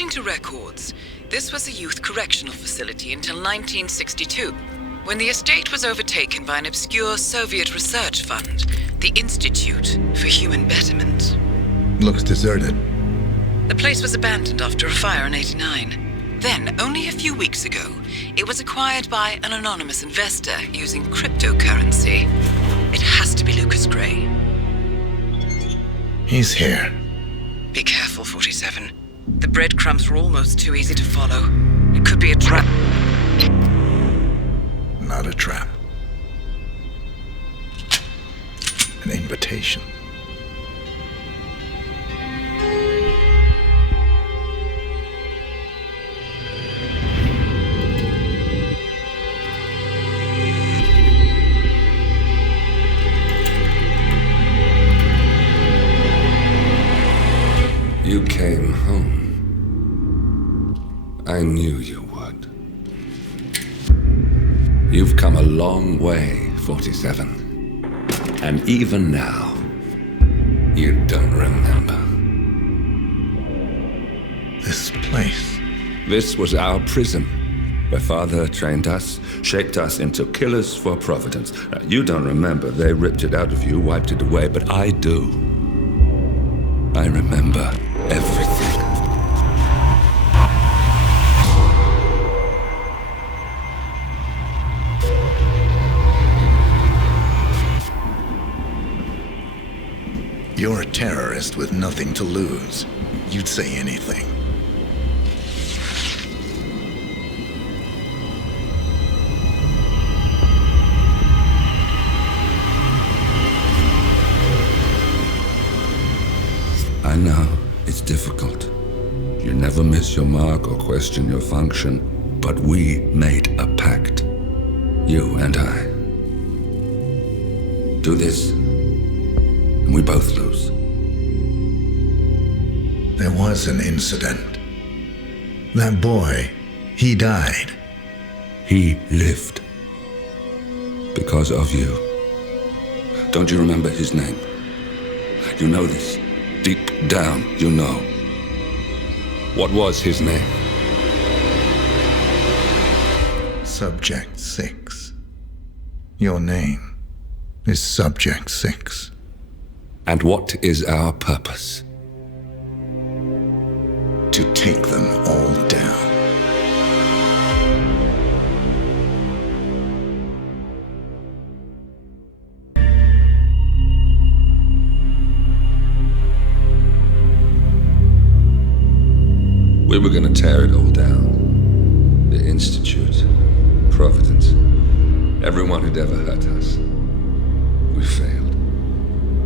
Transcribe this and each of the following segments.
According to records, this was a youth correctional facility until 1962, when the estate was overtaken by an obscure Soviet research fund, the Institute for Human Betterment. Looks deserted. The place was abandoned after a fire in '89. Then, only a few weeks ago, it was acquired by an anonymous investor using cryptocurrency. It has to be Lucas Gray. He's here. Be careful, 47. The breadcrumbs were almost too easy to follow. It could be a trap. Not a trap. An invitation. You came home. I knew you would. You've come a long way, 47. And even now, you don't remember. This place. This was our prison, where Father trained us, shaped us into killers for Providence. You don't remember. They ripped it out of you, wiped it away, but I do. I remember everything. You're a terrorist with nothing to lose. You'd say anything. I know, it's difficult. You never miss your mark or question your function, but we made a pact. You and I. Do this, and we both lose. There was an incident. That boy, he died. He lived. Because of you. Don't you remember his name? You know this. Deep down, you know. What was his name? Subject 6. Your name is Subject 6. And what is our purpose? To take them all down. We were gonna tear it all down. The Institute, Providence, everyone who'd ever hurt us. We failed.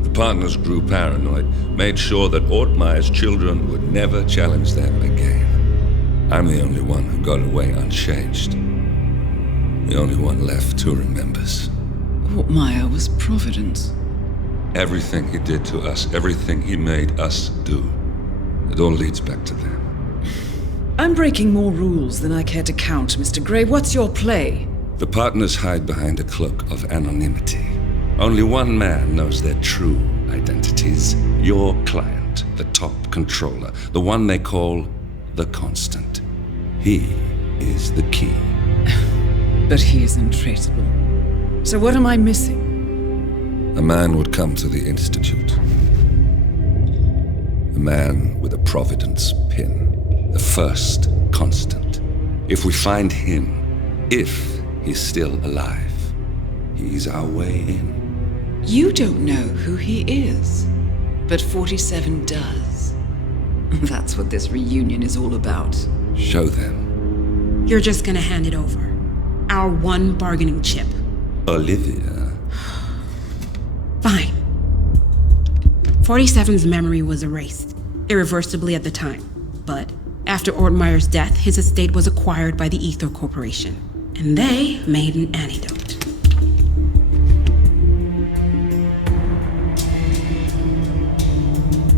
The partners grew paranoid, made sure that Ortmeyer's children would never challenge them again. I'm the only one who got away unchanged. The only one left who remembers. Ortmeyer was Providence. Everything he did to us, everything he made us do, it all leads back to them. I'm breaking more rules than I care to count, Mr. Gray. What's your play? The partners hide behind a cloak of anonymity. Only one man knows their true identities. Your client, the top controller, the one they call the Constant. He is the key. But he is untraceable. So what am I missing? A man would come to the Institute. A man with a Providence pin. The first Constant. If we find him, if he's still alive, he's our way in. You don't know who he is, but 47 does. That's what this reunion is all about. Show them. You're just gonna hand it over. Our one bargaining chip. Olivia. Fine. 47's memory was erased, irreversibly at the time. But after Ortmeyer's death, his estate was acquired by the Ether Corporation. And they made an antidote.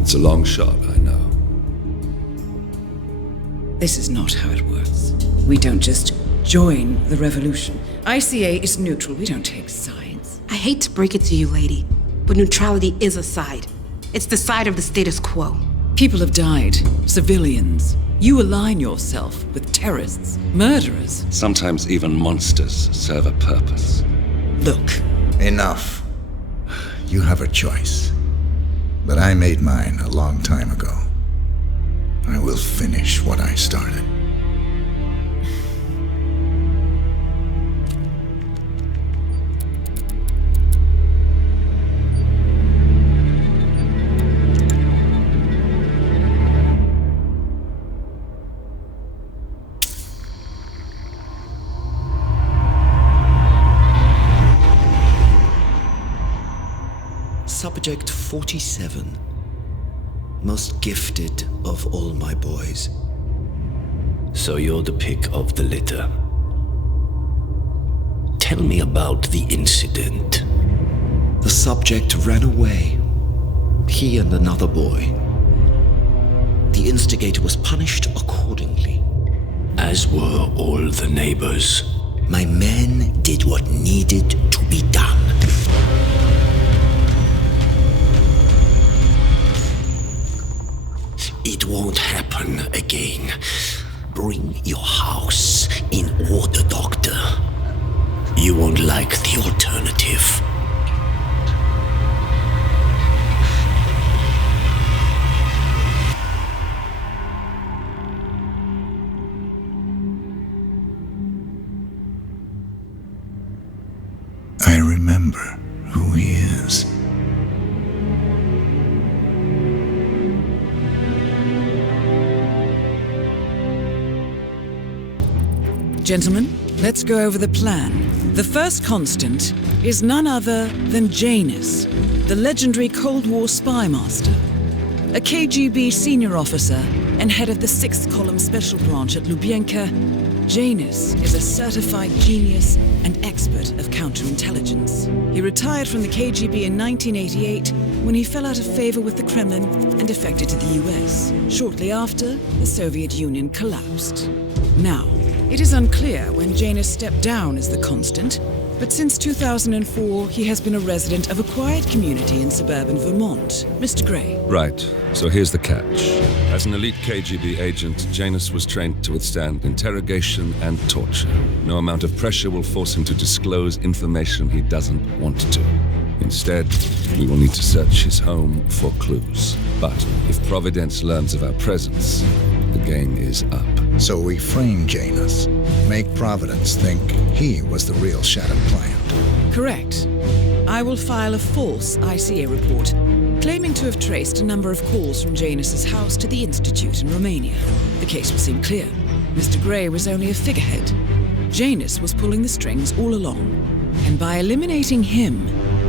It's a long shot, I know. This is not how it works. We don't just join the revolution. ICA is neutral. We don't take sides. I hate to break it to you, lady, but neutrality is a side. It's the side of the status quo. People have died. Civilians. You align yourself with terrorists, murderers. Sometimes even monsters serve a purpose. Look. Enough. You have a choice. But I made mine a long time ago. I will finish what I started. Subject 47. Most gifted of all my boys. So you're the pick of the litter. Tell me about the incident. The subject ran away. He and another boy. The instigator was punished accordingly. As were all the neighbors. My men did what needed to be done. It won't happen again. Bring your house in order, Doctor. You won't like the alternative. I remember who he is. Gentlemen, let's go over the plan. The first constant is none other than Janus, the legendary Cold War spy master, a KGB senior officer and head of the 6th Column Special Branch at Lubyanka. Janus is a certified genius and expert of counterintelligence. He retired from the KGB in 1988 when he fell out of favor with the Kremlin and defected to the US. Shortly after, the Soviet Union collapsed. Now, it is unclear when Janus stepped down as the constant, but since 2004, he has been a resident of a quiet community in suburban Vermont. Mr. Gray. Right, so here's the catch. As an elite KGB agent, Janus was trained to withstand interrogation and torture. No amount of pressure will force him to disclose information he doesn't want to. Instead, we will need to search his home for clues. But if Providence learns of our presence, the game is up. So we frame Janus, make Providence think he was the real shadow client. Correct. I will file a false ICA report, claiming to have traced a number of calls from Janus's house to the Institute in Romania. The case will seem clear. Mr. Gray was only a figurehead. Janus was pulling the strings all along. And by eliminating him,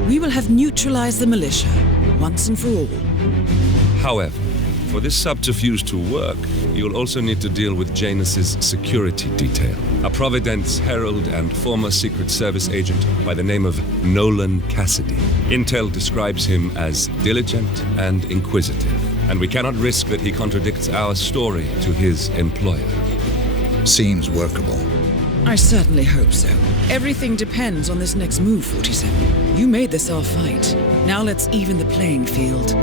we will have neutralized the militia, once and for all. However, for this subterfuge to work, you'll also need to deal with Janus's security detail. A Providence herald and former Secret Service agent by the name of Nolan Cassidy. Intel describes him as diligent and inquisitive, and we cannot risk that he contradicts our story to his employer. Seems workable. I certainly hope so. Everything depends on this next move, 47. You made this our fight. Now let's even the playing field.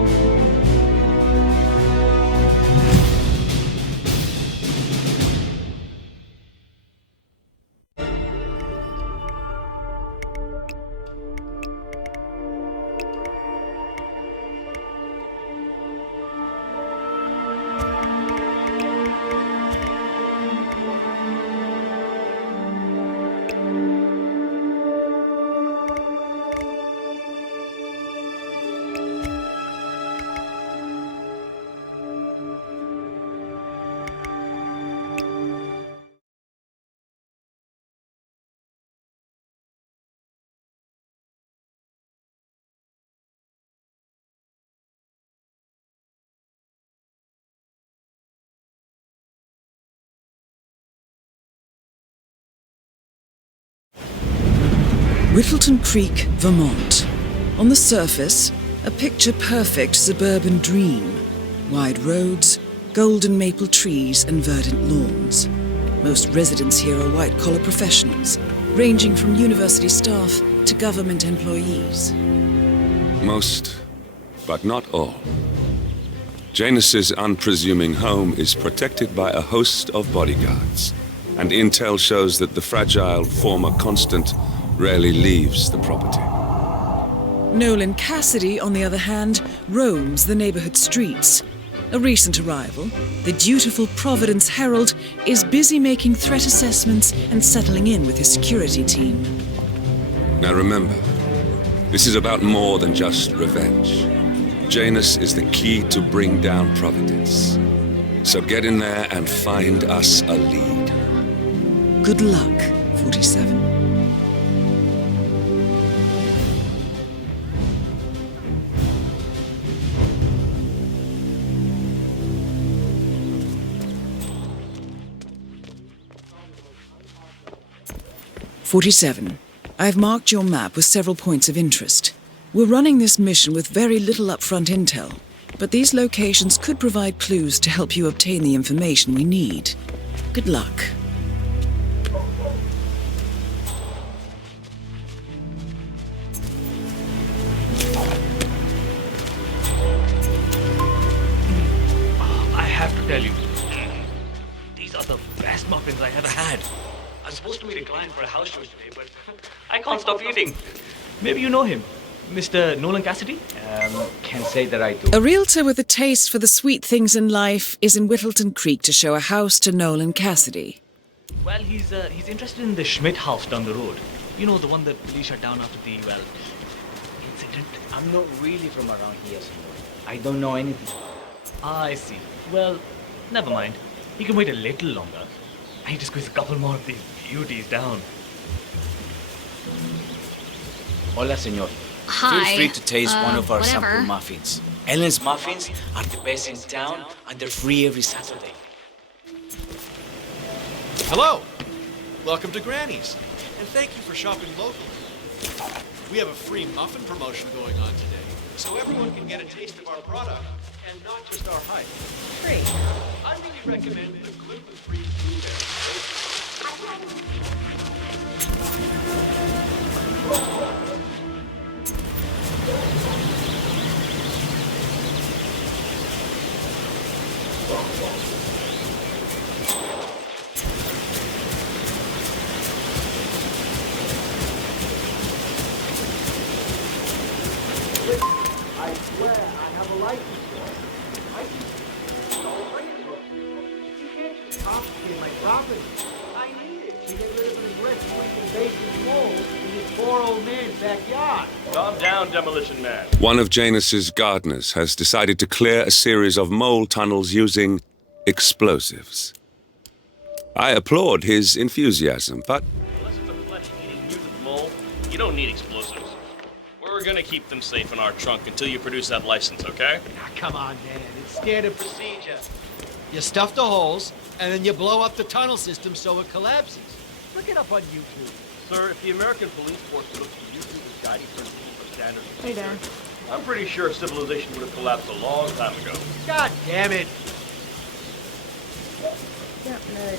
Whittleton Creek, Vermont. On the surface, a picture-perfect suburban dream. Wide roads, golden maple trees, and verdant lawns. Most residents here are white-collar professionals, ranging from university staff to government employees. Most, but not all. Janus's unpresuming home is protected by a host of bodyguards, and intel shows that the fragile former Constant rarely leaves the property. Nolan Cassidy, on the other hand, roams the neighborhood streets. A recent arrival, the dutiful Providence Herald is busy making threat assessments and settling in with his security team. Now remember, this is about more than just revenge. Janus is the key to bring down Providence. So get in there and find us a lead. Good luck, 47. I've marked your map with several points of interest. We're running this mission with very little upfront intel, but these locations could provide clues to help you obtain the information we need. Good luck. I have to tell you, these are the best muffins I ever had. I was supposed to meet a client for a house show today, but I can't stop eating. Maybe you know him, Mr. Nolan Cassidy? Can't say that I do. A realtor with a taste for the sweet things in life is in Whittleton Creek to show a house to Nolan Cassidy. Well, he's interested in the Schmidt house down the road. You know, the one that police shut down after the, incident. I'm not really from around here, senor. I don't know anything. Ah, I see. Well, never mind. You can wait a little longer. I need to squeeze a couple more of these beauties down. Hola, senor. Hi. Feel free to taste one of our whatever. sample muffins. Ellen's muffins are the best in town, and they're free every Saturday. Hello! Welcome to Granny's, and thank you for shopping locally. We have a free muffin promotion going on today, so everyone can get a taste of our product, and not just our hype. Great. I really recommend the gluten-free blueberry. I swear I have a license for it. I can celebrate it. You can't just confiscate my property. I need it to get rid of the brick leaking basement mold in this poor old man's backyard. Calm down, Demolition Man. One of Janus's gardeners has decided to clear a series of mole tunnels using explosives. I applaud his enthusiasm, but Unless it's a flesh-eating mutant mole, you don't need explosives. We're gonna keep them safe in our trunk until you produce that license, okay? Ah, come on, man. It's standard procedure. You stuff the holes, and then you blow up the tunnel system so it collapses. Look it up on YouTube. Sir, if the American police force looked to YouTube as guiding principle for standard Hey, Dad. procedure, I'm pretty sure civilization would have collapsed a long time ago. God damn it. Yeah, no.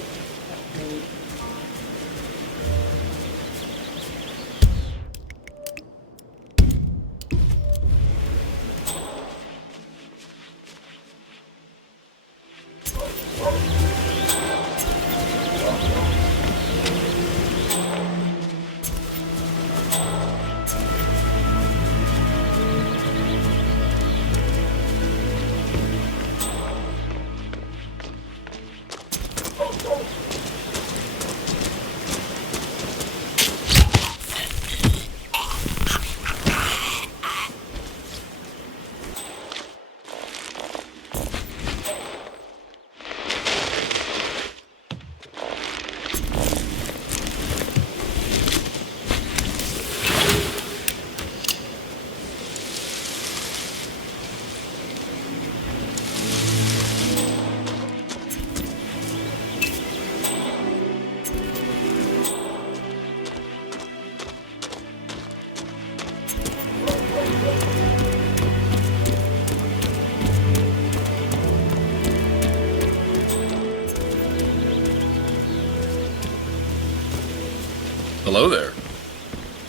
Hello there.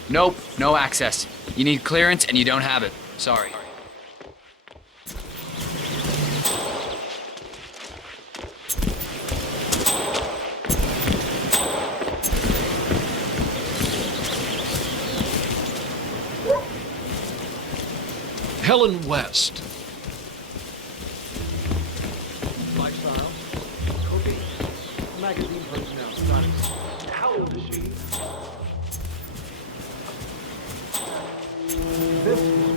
Nope, no access. You need clearance and you don't have it. Sorry. Helen West. Lifestyle, cooking, magazine personality. How old is she? This one.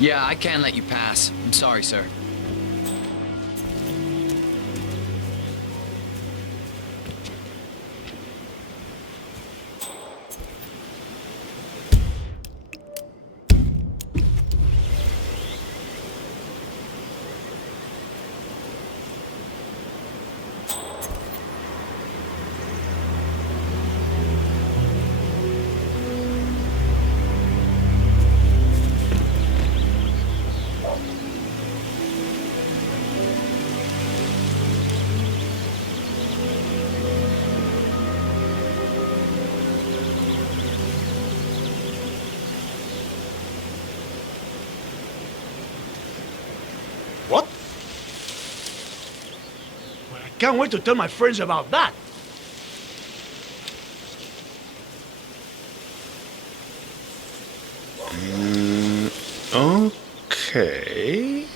Yeah, I can't let you pass. I'm sorry, sir. What? Well, I can't wait to tell my friends about that. Okay.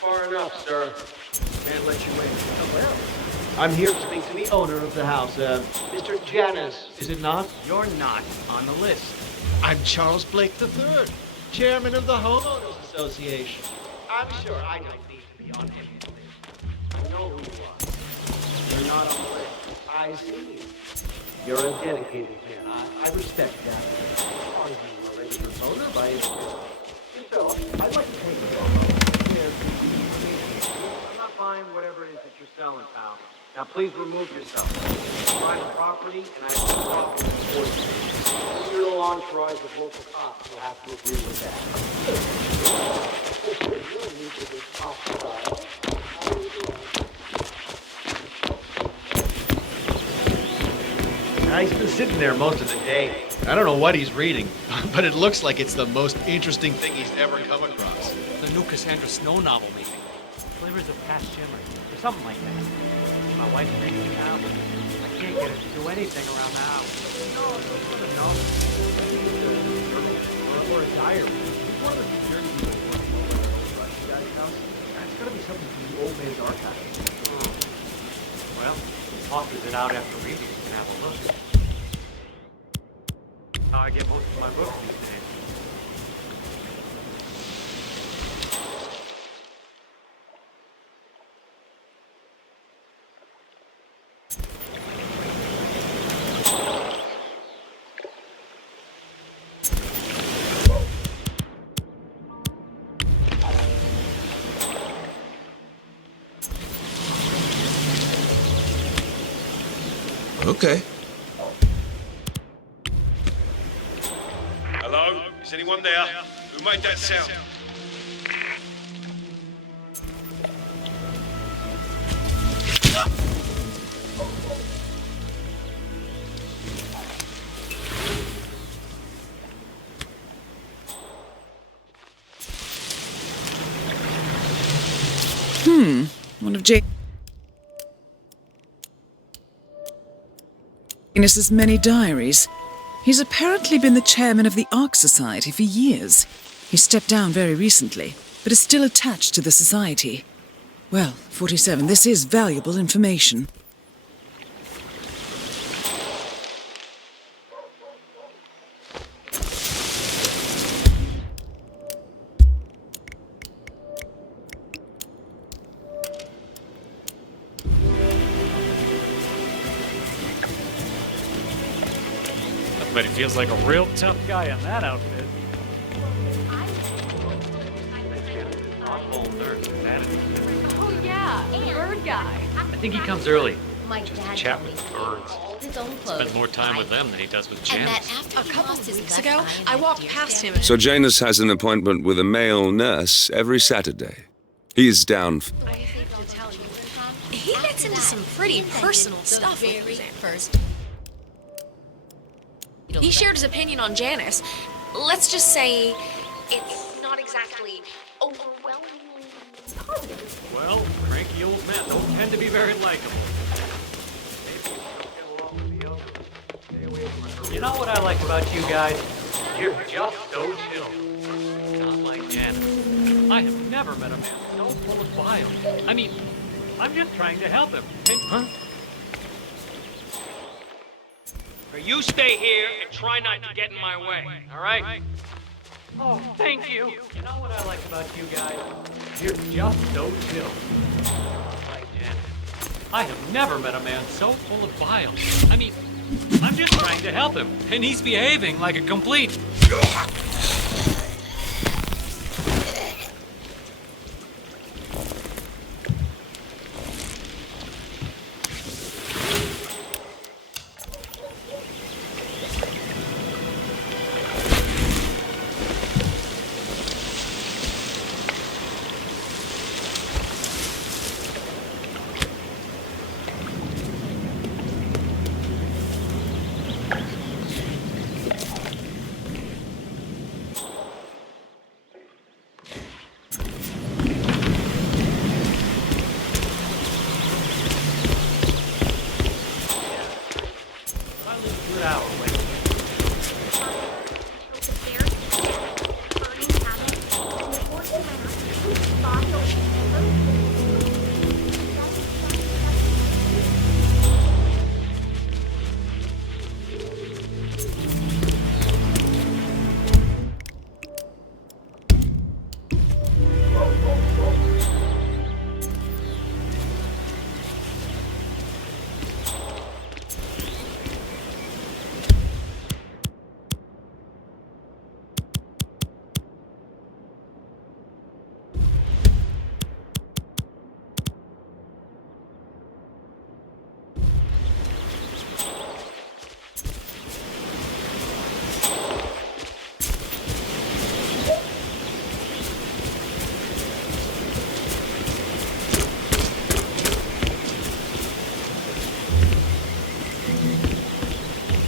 Far enough, sir. Can't let you in. Oh, well. I'm here to speak to the owner of the house, Mr. Janus, is it not? You're not on the list. I'm Charles Blake III, chairman of the Homeowners Association. I'm sure I don't need to be on any list. I know who you are. You're not on the list. I see. You're a dedicated man. I respect that. Are you a registered owner by any chance? If so, I'd like to take a photo. I'm not buying whatever it is that you're selling, pal. Now please remove yourself. It's private property, and I have to walk in for you. Your little entourage of local cops will have to agree with that. You need to be off. He's been sitting there most of the day. I don't know what he's reading, but it looks like it's the most interesting thing he's ever come across. The new Cassandra Snow novel, maybe. Flavors of Past Shimmer, or something like that. My wife's reading it now, but I can't get her to do anything around the house. No. Or a diary. One of the jerky guy's house. That's gotta be something from the old man's archive. Well, offers it out after reading. You can have a look. How I get most of my books these days. Okay. Hello? Is anyone there? Who made that sound? One of Janus's many diaries. He's apparently been the chairman of the Ark Society for years. He stepped down very recently. but is still attached to the society. Well, 47, this is valuable information. But he feels like a real tough guy in that outfit. Oh yeah, the bird guy. I think he comes early. My Just dad chat told with me birds. his own clothes. Spends more time with them than he does with Janice. A couple of weeks ago, I walked past him. So Janus has an appointment with a male nurse every Saturday. He's down. He gets into some pretty personal stuff with me. First. He shared his opinion on Janice. Let's just say it's not exactly overwhelmingly positive. Well, cranky old men don't tend to be very likable. You know what I like about you guys? You're just so chill. Not like Janice. I have never met a man so full of bile. I mean, I'm just trying to help him. Huh? You stay here and try not to get in my way, all right? Oh, thank you. You know what I like about you guys? You're just so chill. Like Janice. I have never met a man so full of bile. I mean, I'm just trying to help him, and he's behaving like a complete...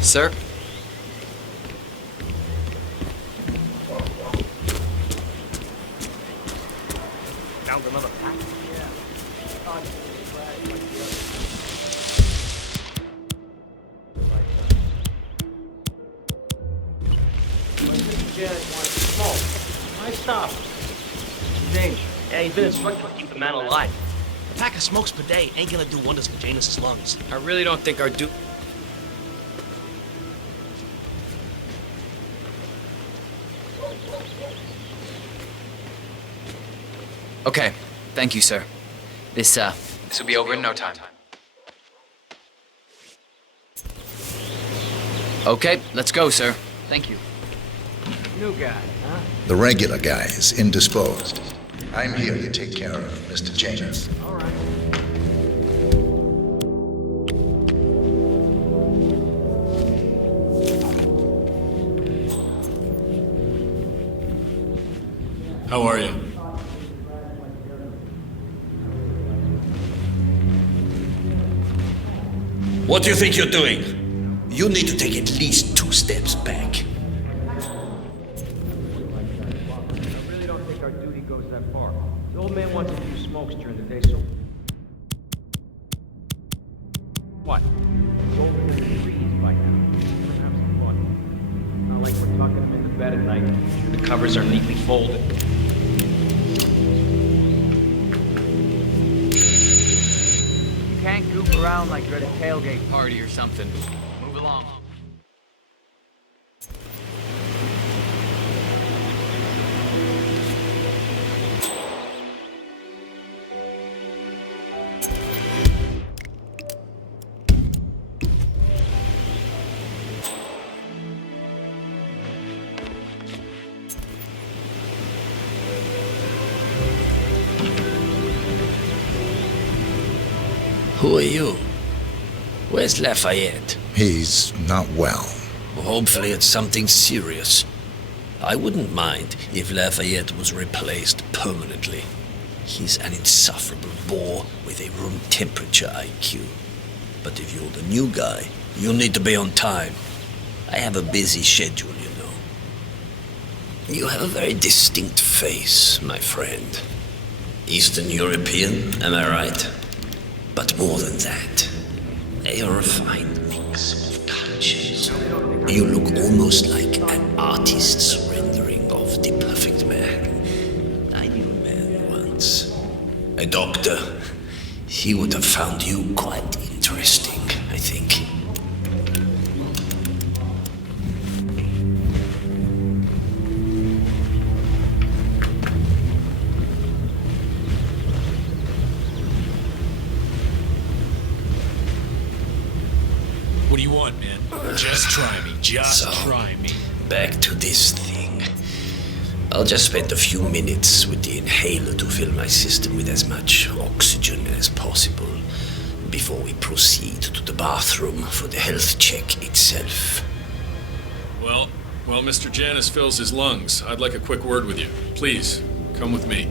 Sir? Found another pack? Janice wants to smoke. I stopped. Danger. Yeah, he's been instructed to keep the man alive. A pack of smokes per day ain't gonna do wonders for Janus's lungs. I really don't think our Okay, thank you, sir. This will be over in no time. Okay, let's go, sir. Thank you. New guy, huh? The regular guy is indisposed. I'm here to take care of Mr. Janus. All right. How are you? What do you think you're doing? You need to take at least 2 steps back. I really don't think our duty goes that far. The old man wants a few smokes during the day, so... What? It's over in the trees by now. Let's have some fun. Not like we're tucking him in the bed at night. The covers are neatly folded. around like you're at a tailgate party or something. Move along. Who are you? Where's Lafayette? He's not well. Well, hopefully it's something serious. I wouldn't mind if Lafayette was replaced permanently. He's an insufferable bore with a room temperature IQ. But if you're the new guy, you'll need to be on time. I have a busy schedule, you know. You have a very distinct face, my friend. Eastern European, am I right? But more than that, a refined mix of cultures. You look almost like an artist's rendering of the perfect man. I knew a man once. A doctor. He would have found you quite interesting, I think. What do you want, man? Just try me. Just try me. Back to this thing. I'll just spend a few minutes with the inhaler to fill my system with as much oxygen as possible before we proceed to the bathroom for the health check itself. Well, Mr. Janus fills his lungs. I'd like a quick word with you. Please, come with me.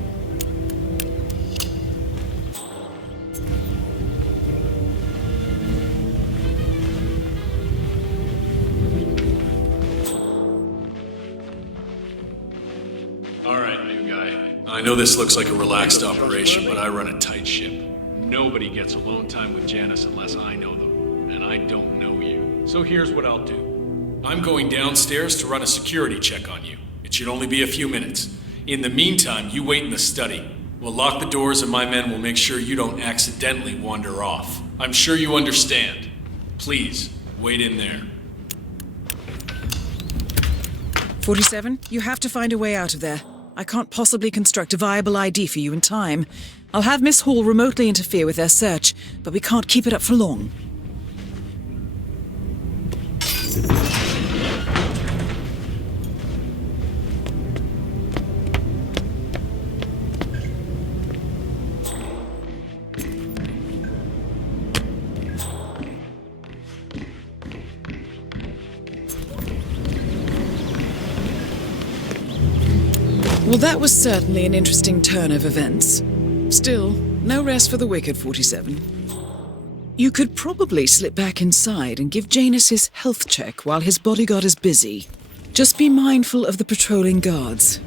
I know this looks like a relaxed operation, but I run a tight ship. Nobody gets alone time with Janus unless I know them, and I don't know you. So here's what I'll do. I'm going downstairs to run a security check on you. It should only be a few minutes. In the meantime, you wait in the study. We'll lock the doors and my men will make sure you don't accidentally wander off. I'm sure you understand. Please, wait in there. 47, you have to find a way out of there. I can't possibly construct a viable ID for you in time. I'll have Miss Hall remotely interfere with their search, but we can't keep it up for long. Well, that was certainly an interesting turn of events. Still, no rest for the wicked, 47. You could probably slip back inside and give Janus his health check while his bodyguard is busy. Just be mindful of the patrolling guards.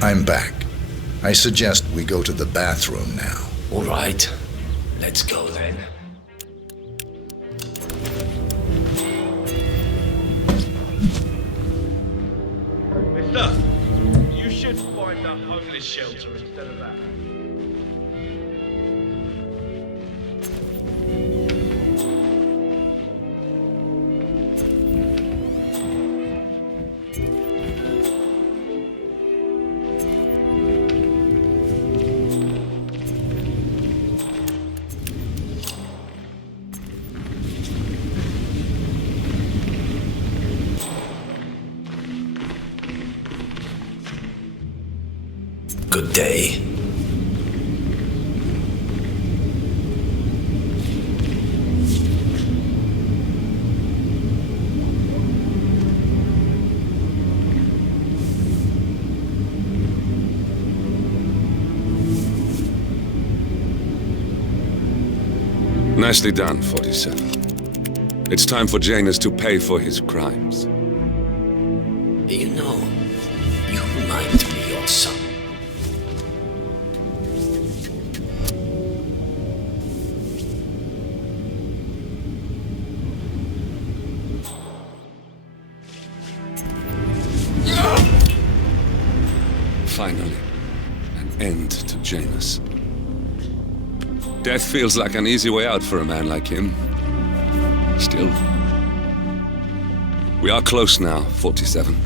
I'm back. I suggest we go to the bathroom now. All right. Let's go then. Mister, you should find a homeless shelter instead of that. day. Nicely done, 47. It's time for Janus to pay for his crimes. You know, you remind me of some. Finally, an end to Janus. Death feels like an easy way out for a man like him. Still, we are close now, 47.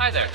Hi there.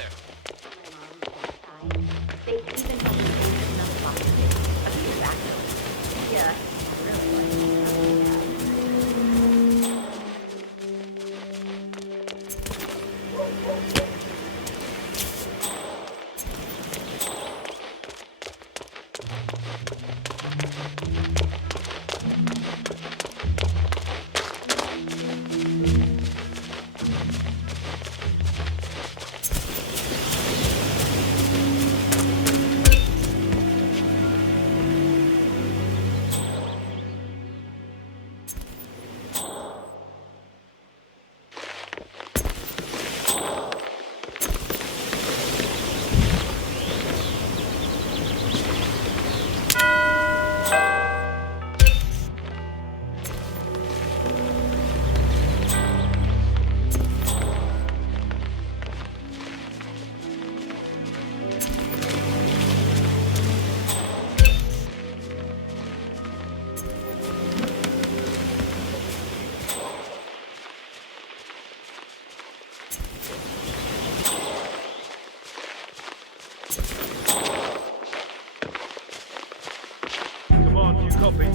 Copy.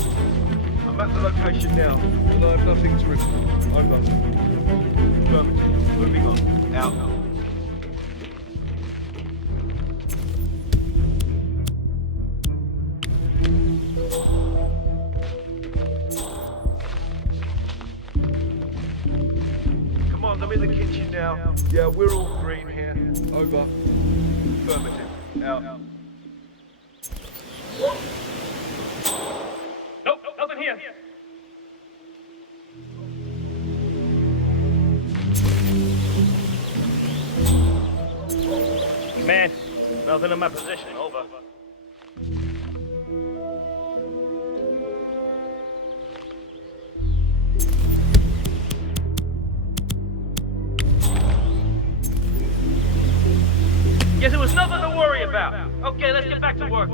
I'm at the location now, and I have nothing to report. Over. Affirmative. Moving on. Out. Come on, I'm in the kitchen now. Yeah, we're all green here. Over. Affirmative. Out. Nope, nothing here. Man, nothing in my position. Over. Guess it was nothing to worry about. Okay, let's get back to work.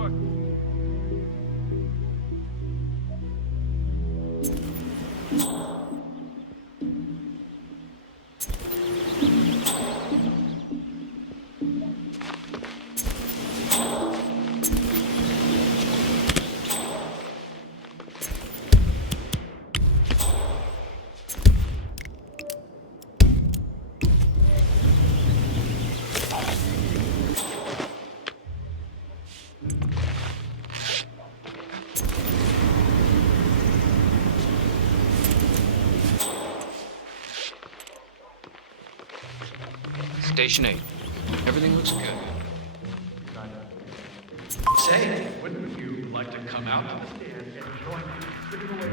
Station 8. Everything looks good. Say, wouldn't you like to come out to the stand and join me? Giving away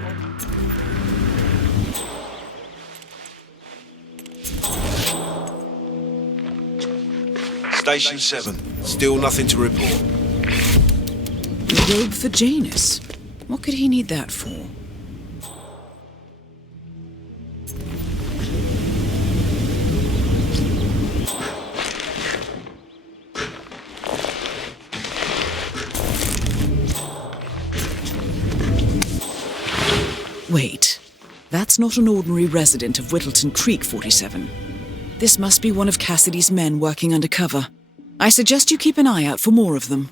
all... Station 7. Still nothing to report. The robe for Janus. What could he need that for? Wait, that's not an ordinary resident of Whittleton Creek 47. This must be one of Cassidy's men working undercover. I suggest you keep an eye out for more of them.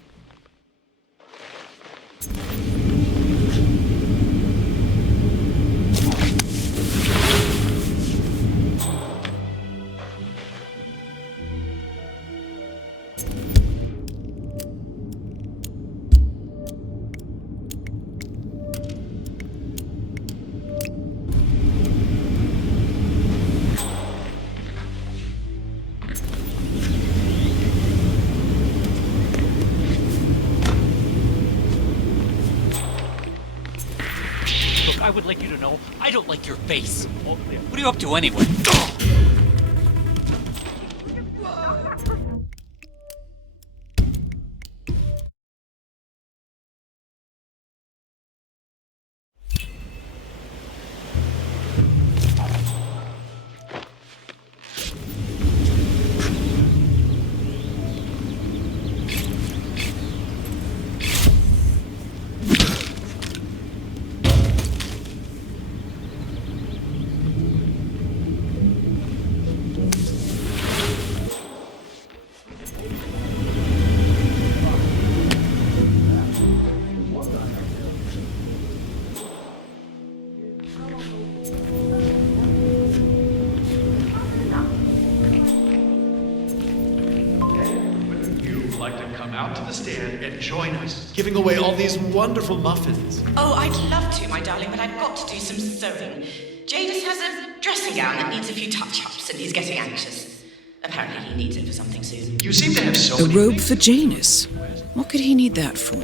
I would like you to know, I don't like your face. What are you up to anyway? Out to the stand and join us, giving away all these wonderful muffins. Oh, I'd love to, my darling, but I've got to do some sewing. Jadis has a dressing gown that needs a few touch-ups, and he's getting anxious. Apparently he needs it for something soon. You seem to have so A many robe things. for Janus. What could he need that for?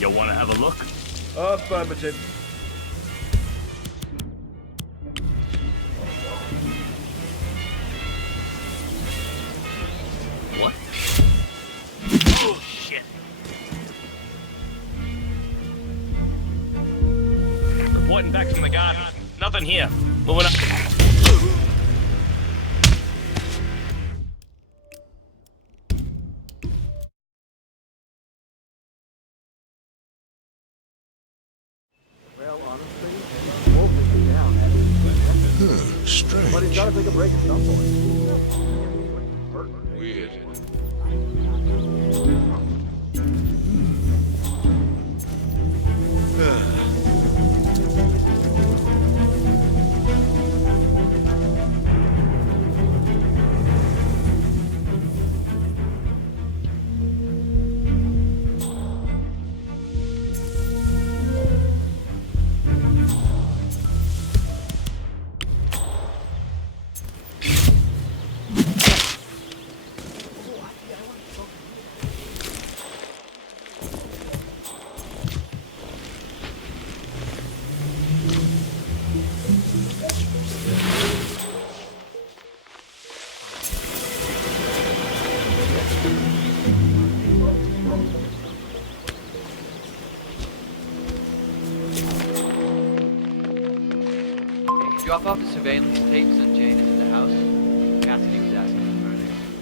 You want to have a look? Affirmative. What? Oh, shit. Reporting back from the garden. Nothing here. Moving up. Strange. But he's got to take a break at some point. Weird. Drop off the surveillance tapes on Janus at the house.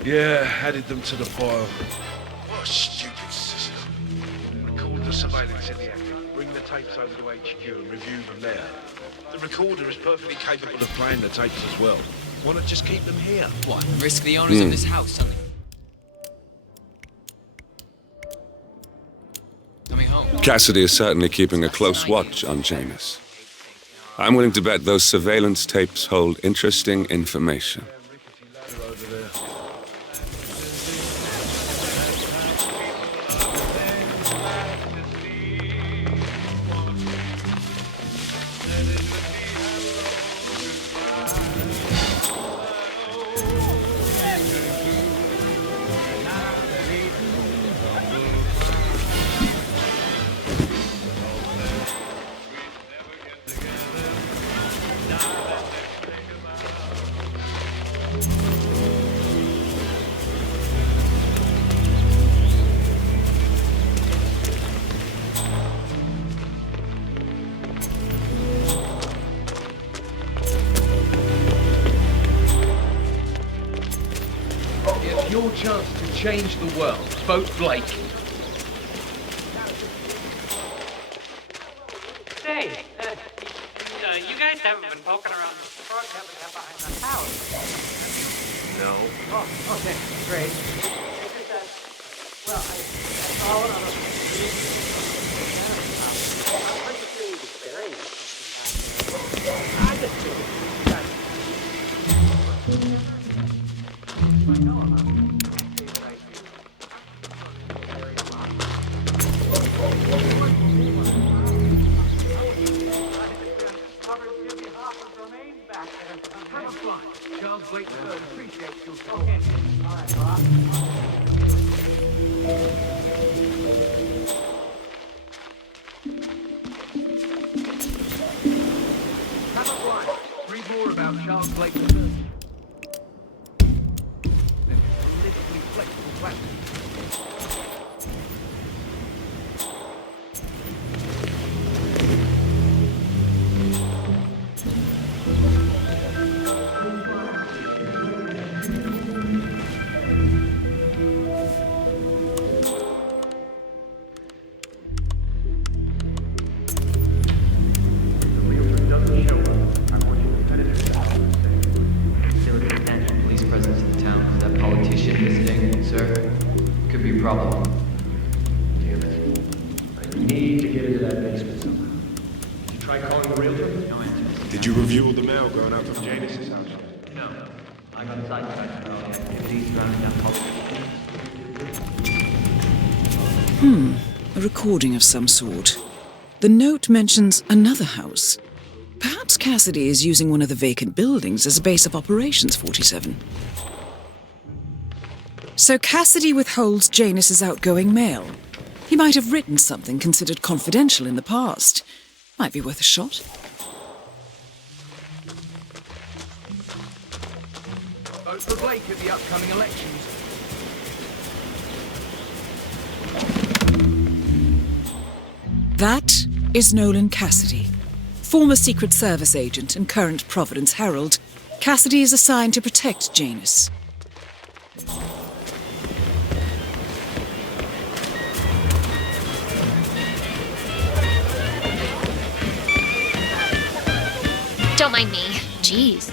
Yeah, added them to the file. What a stupid system. Record the surveillance in the attic. Bring the tapes over to HQ and review them there. The recorder is perfectly capable of playing the tapes as well. Why not just keep them here? What? Risk the owners of this house something? Coming home. Cassidy is certainly keeping a close watch on Janus. I'm willing to bet those surveillance tapes hold interesting information. Your chance to change the world. Vote Blake. Say, you guys haven't been poking around the front habitat behind the house. No. Oh, okay, great. It's just that, well, I saw it on a... I'm just saying it's very nice. I just think I know about it. Charles Blake III appreciates your support. Okay. All right, Bob. Have a blind. Read more about Charles Blake III. Politically flexible platform. Problem. Damn it. I need to get into that basement somehow. Did you try calling the realtor? No answer. Did you review all the mail going out from Janus's house yet? No. I got sidetracked by all the activities surrounding that public. A recording of some sort. The note mentions another house. Perhaps Cassidy is using one of the vacant buildings as a base of operations, 47. So Cassidy withholds Janus's outgoing mail. He might have written something considered confidential in the past. Might be worth a shot. Vote for Blake at the upcoming elections. That is Nolan Cassidy. Former Secret Service agent and current Providence Herald, Cassidy is assigned to protect Janus. Don't mind me. Jeez.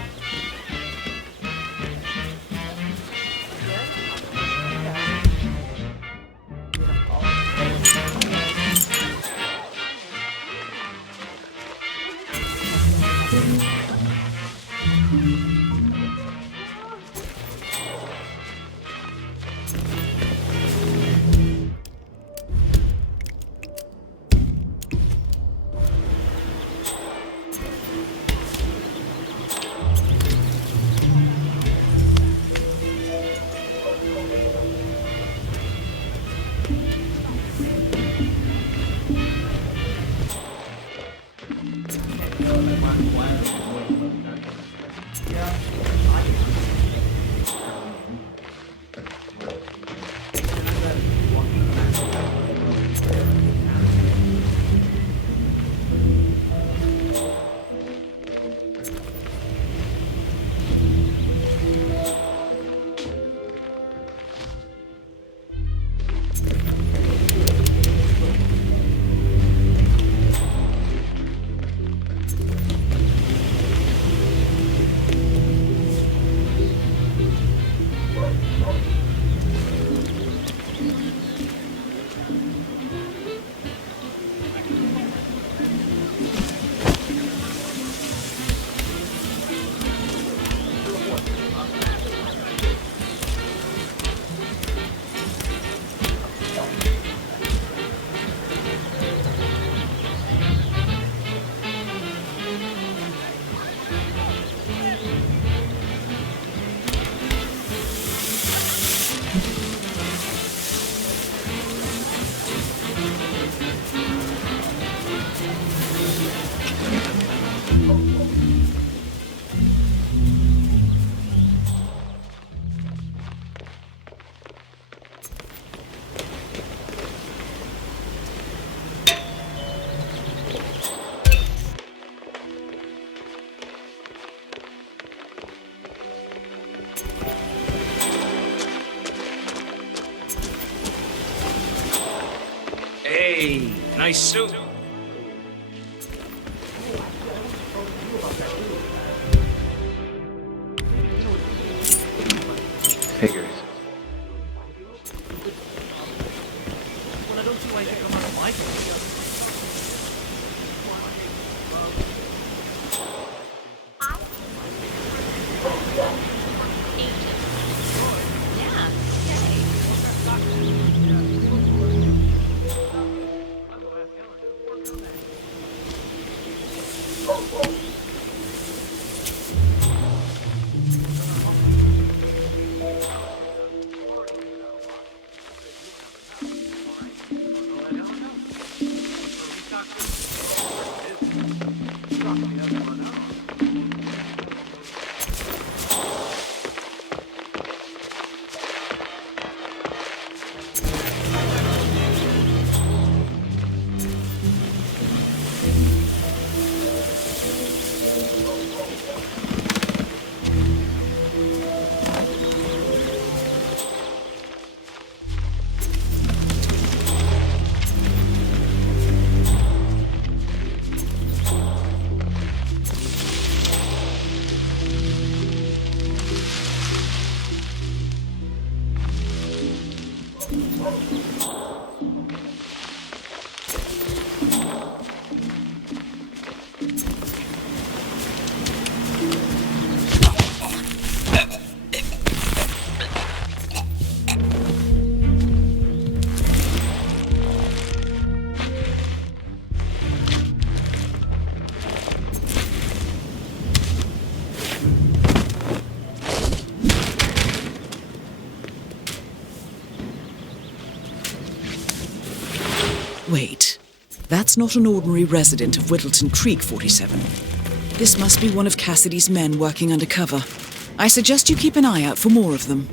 Hey, nice suit. Figures. Well, I don't see why you come out of my Wait, that's not an ordinary resident of Whittleton Creek, 47. This must be one of Cassidy's men working undercover. I suggest you keep an eye out for more of them.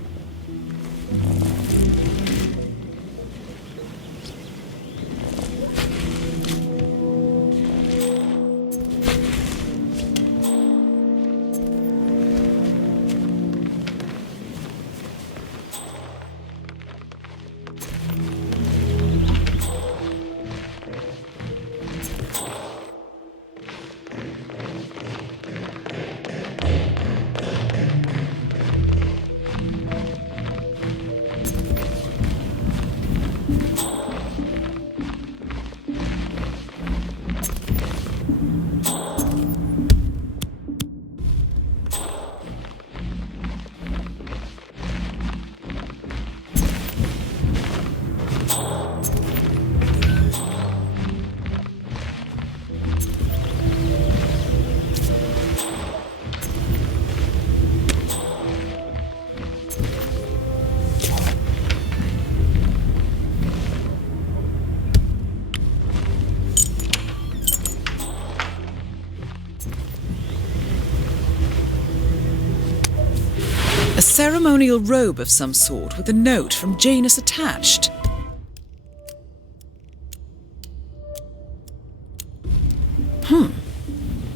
A ceremonial robe of some sort with a note from Janus attached.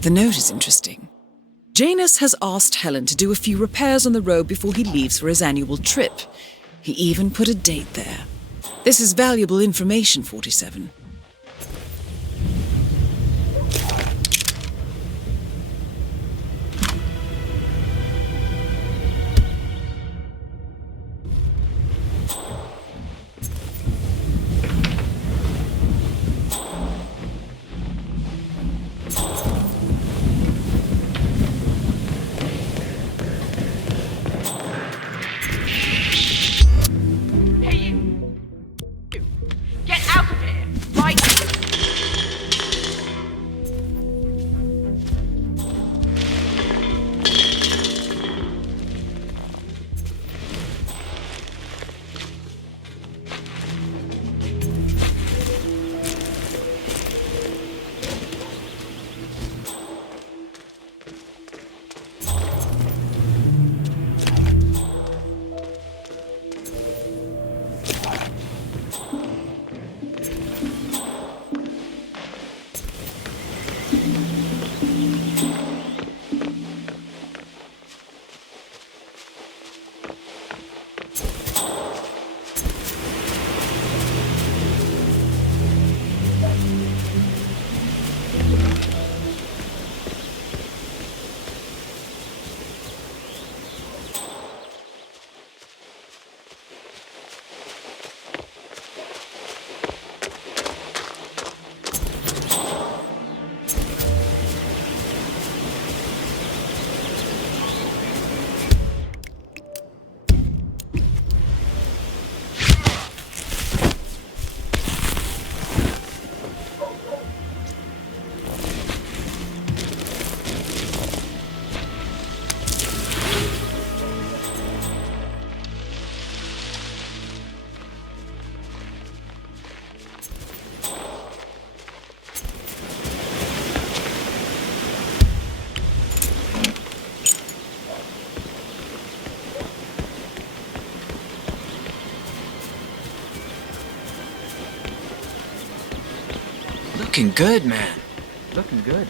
The note is interesting. Janus has asked Helen to do a few repairs on the robe before he leaves for his annual trip. He even put a date there. This is valuable information, 47. Get out of here! Looking good, man. Looking good.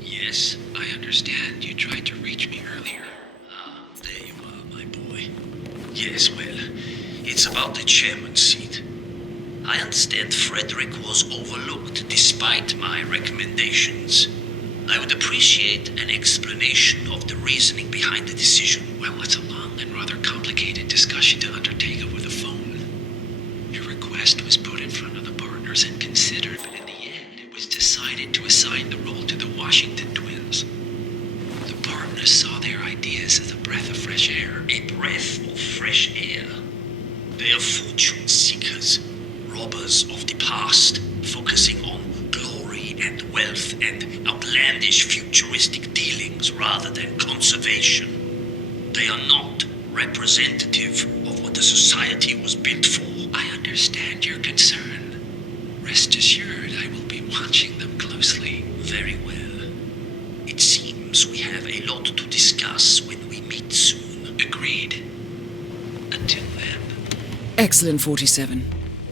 Yes, I understand. You tried to reach me earlier. Ah, there you are, my boy. Yes, well, it's about the chairman's seat. I understand Frederick was overlooked despite my recommendations. I would appreciate an explanation of the reasoning behind the decision. Well, it's a long and rather complicated discussion to undertake over the phone. Your request was put in front of the partners and considered, but in the end, it was decided to assign the role to the Washington twins. The partners saw their ideas as a breath of fresh air. A breath of fresh air. They are fortune seekers, robbers of the past, focusing on glory and wealth and outlandish futuristic dealings rather than conservation. They are not representative of what the society was built for. I understand your concern. Rest assured, I will be watching them closely. Very well. It seems we have a lot to discuss when we meet soon. Agreed. Until then. Excellent, 47.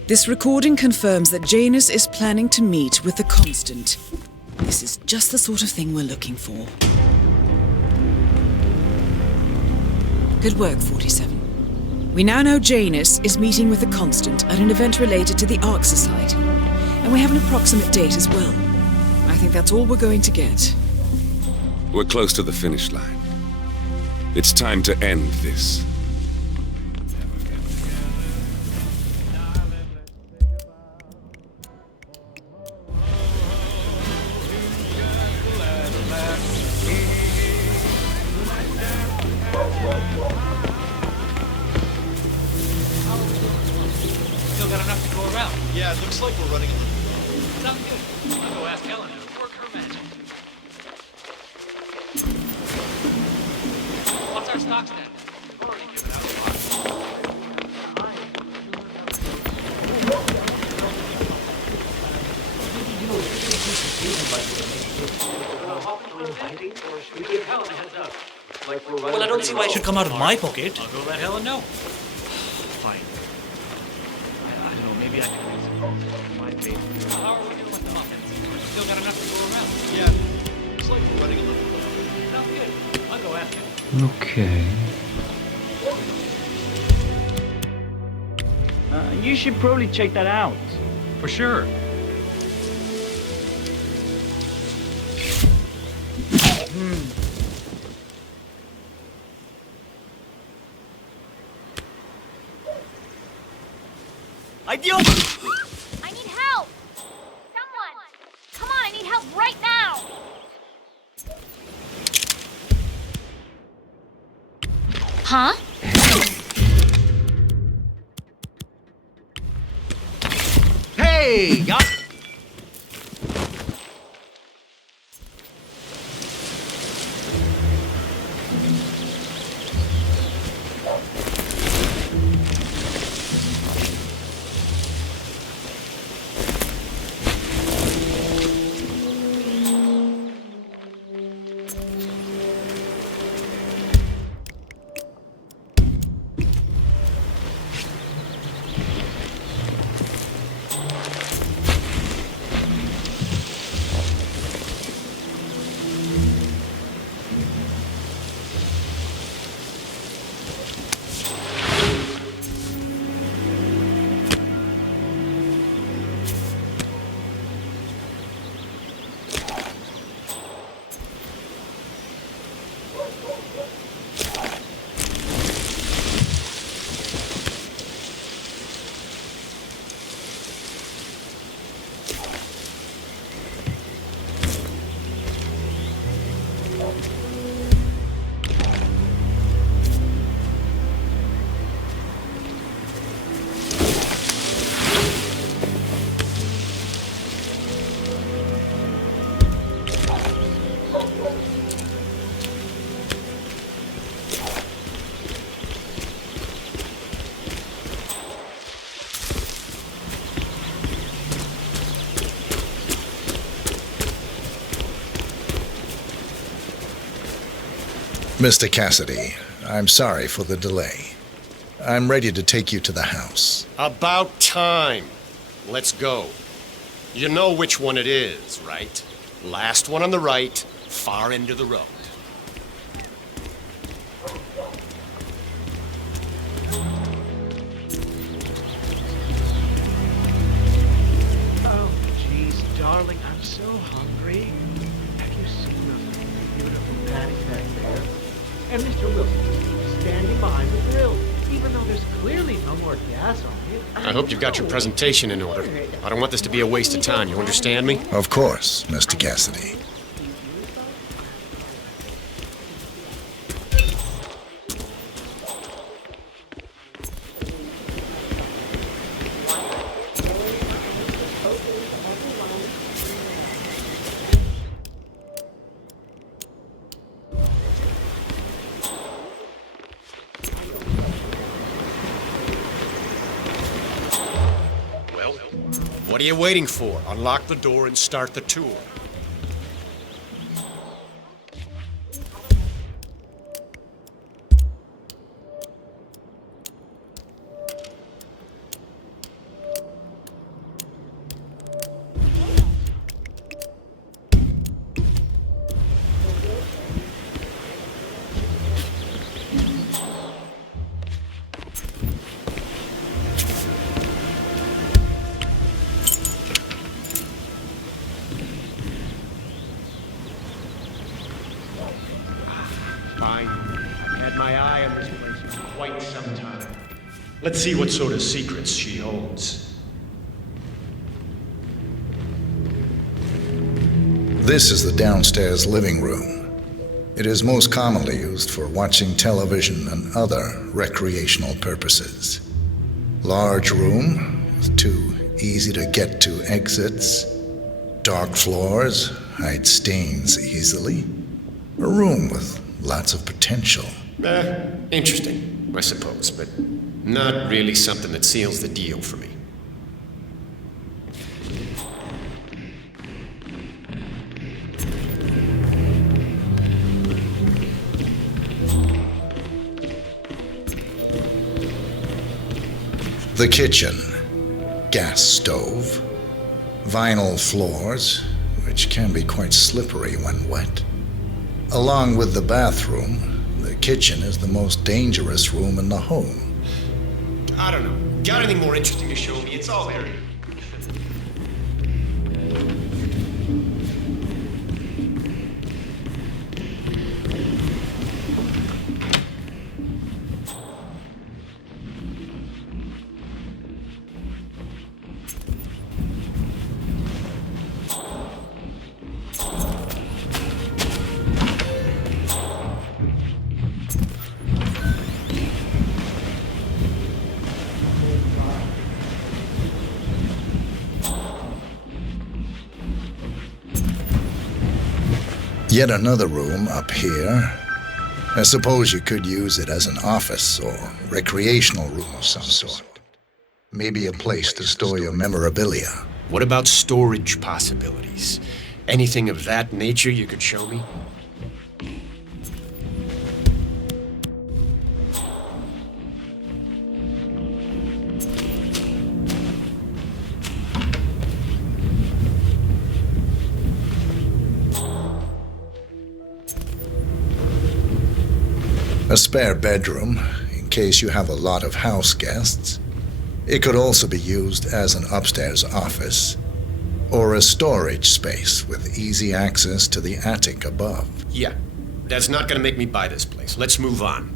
This recording confirms that Janus is planning to meet with the Constant. This is just the sort of thing we're looking for. Good work, 47. We now know Janus is meeting with the Constant at an event related to the Ark Society, and we have an approximate date as well. I think that's all we're going to get. We're close to the finish line. It's time to end this. Still got enough to go around. Yeah, it looks like we're running a little. Sounds good. I'll go ask Helen to work her magic. What's our stock stand? We've already given out a lot. We give Helen a heads up. Well, I don't see why it should come out of my pocket. I'll go let Helen know. Fine. I don't know, maybe I can raise it. My baby. How are we doing with the muffins? Still got enough to go around. Yeah, looks like we're running a little low. Sounds good. I'll go ask him. Okay. You should probably check that out. For sure. Adios! I need help! Someone! Come on, I need help right now! Huh? Hey! Mr. Cassidy, I'm sorry for the delay. I'm ready to take you to the house. About time. Let's go. You know which one it is, right? Last one on the right, far end of the road. Oh, jeez, darling, I'm so hungry. Have you seen those beautiful patties back there? And Mr. Wilson just keeps standing behind the grill, even though there's clearly no more gas on it. I hope you've got your presentation in order. I don't want this to be a waste of time, you understand me? Of course, Mr. Cassidy. What are you waiting for? Unlock the door and start the tour. Fine. I've had my eye on this place for quite some time. Let's see what sort of secrets she holds. This is the downstairs living room. It is most commonly used for watching television and other recreational purposes. Large room with two easy-to-get-to exits. Dark floors hide stains easily. A room with lots of potential. Interesting, I suppose, but not really something that seals the deal for me. The kitchen. Gas stove. Vinyl floors, which can be quite slippery when wet. Along with the bathroom, the kitchen is the most dangerous room in the home. I don't know. Got anything more interesting to show me? It's all there. Yet another room up here. I suppose you could use it as an office or recreational room of some sort. Maybe a place to store your memorabilia. What about storage possibilities? Anything of that nature you could show me? A spare bedroom, in case you have a lot of house guests. It could also be used as an upstairs office, or a storage space with easy access to the attic above. Yeah, that's not gonna make me buy this place. Let's move on.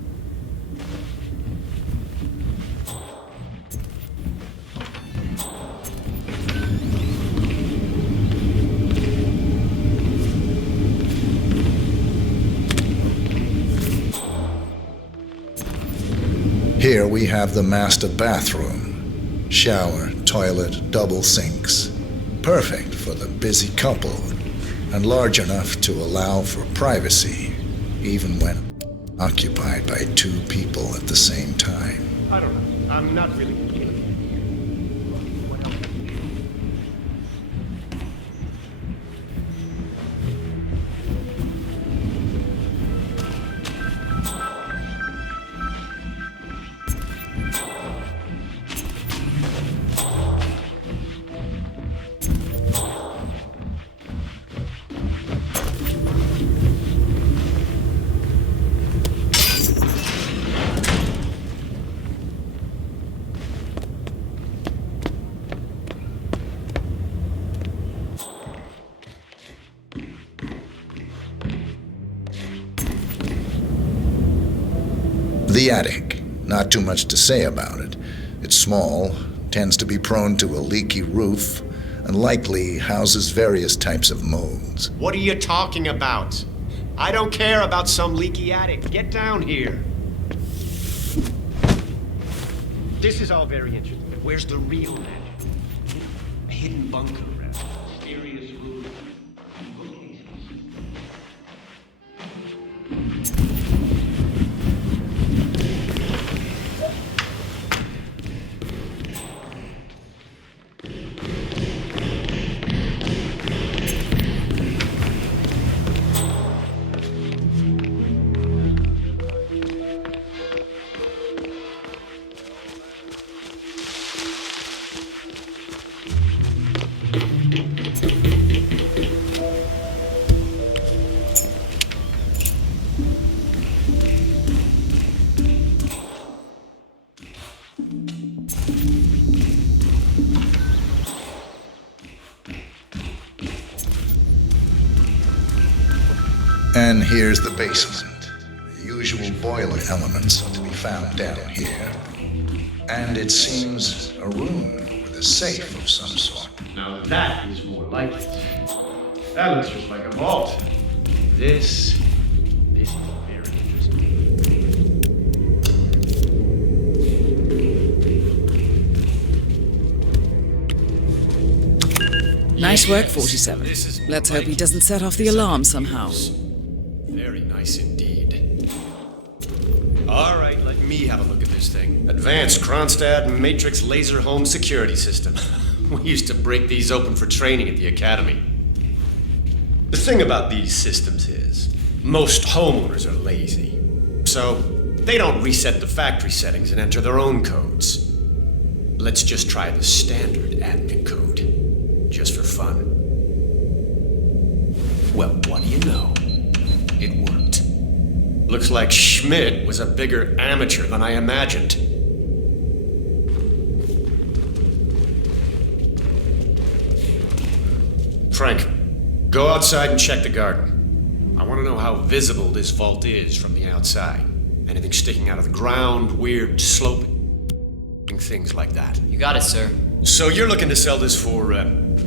Here we have the master bathroom. Shower, toilet, double sinks. Perfect for the busy couple, and large enough to allow for privacy, even when occupied by two people at the same time. I don't know. I'm not really getting it. What else? The attic. Not too much to say about it. It's small, tends to be prone to a leaky roof, and likely houses various types of molds. What are you talking about? I don't care about some leaky attic. Get down here. This is all very interesting. Where's the real magic? A hidden bunker, rather. Mysterious room. Bookcases. And here's the basement. The usual boiler elements are to be found down here. And it seems a room with a safe of some sort. Now that is more like it. That looks just like a vault. This is very interesting. Nice work, 47. Let's hope he doesn't set off the alarm somehow. Very nice indeed. All right, let me have a look at this thing. Advanced Kronstadt Matrix Laser Home Security System. We used to break these open for training at the academy. The thing about these systems is, most homeowners are lazy. So, they don't reset the factory settings and enter their own codes. Let's just try the standard admin code, just for fun. Well, what do you know? It worked. Looks like Schmidt was a bigger amateur than I imagined. Frank, go outside and check the garden. I want to know how visible this vault is from the outside. Anything sticking out of the ground, weird sloping, things like that. You got it, sir. So you're looking to sell this for,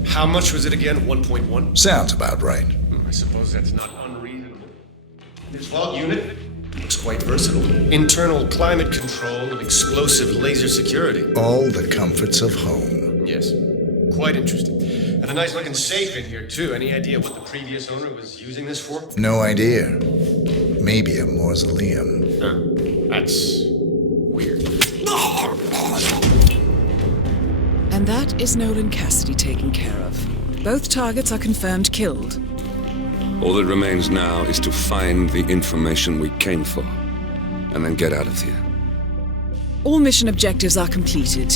how much was it again? 1.1? Sounds about right. I suppose that's not unreasonable. This vault unit looks quite versatile. Internal climate control and explosive laser security. All the comforts of home. Yes, quite interesting. And a nice looking safe in here, too. Any idea what the previous owner was using this for? No idea. Maybe a mausoleum. Huh. That's weird. And that is Nolan Cassidy taken care of. Both targets are confirmed killed. All that remains now is to find the information we came for, and then get out of here. All mission objectives are completed.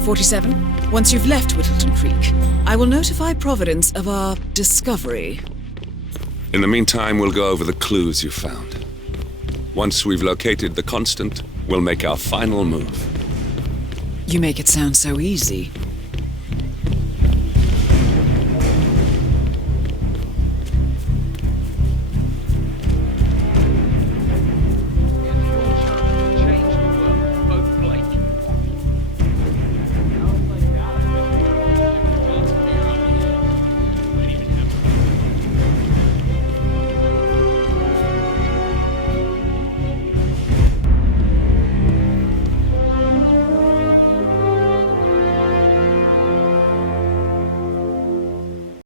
47, once you've left Whittleton Creek, I will notify Providence of our discovery. In the meantime, we'll go over the clues you found. Once we've located the constant, we'll make our final move. You make it sound so easy.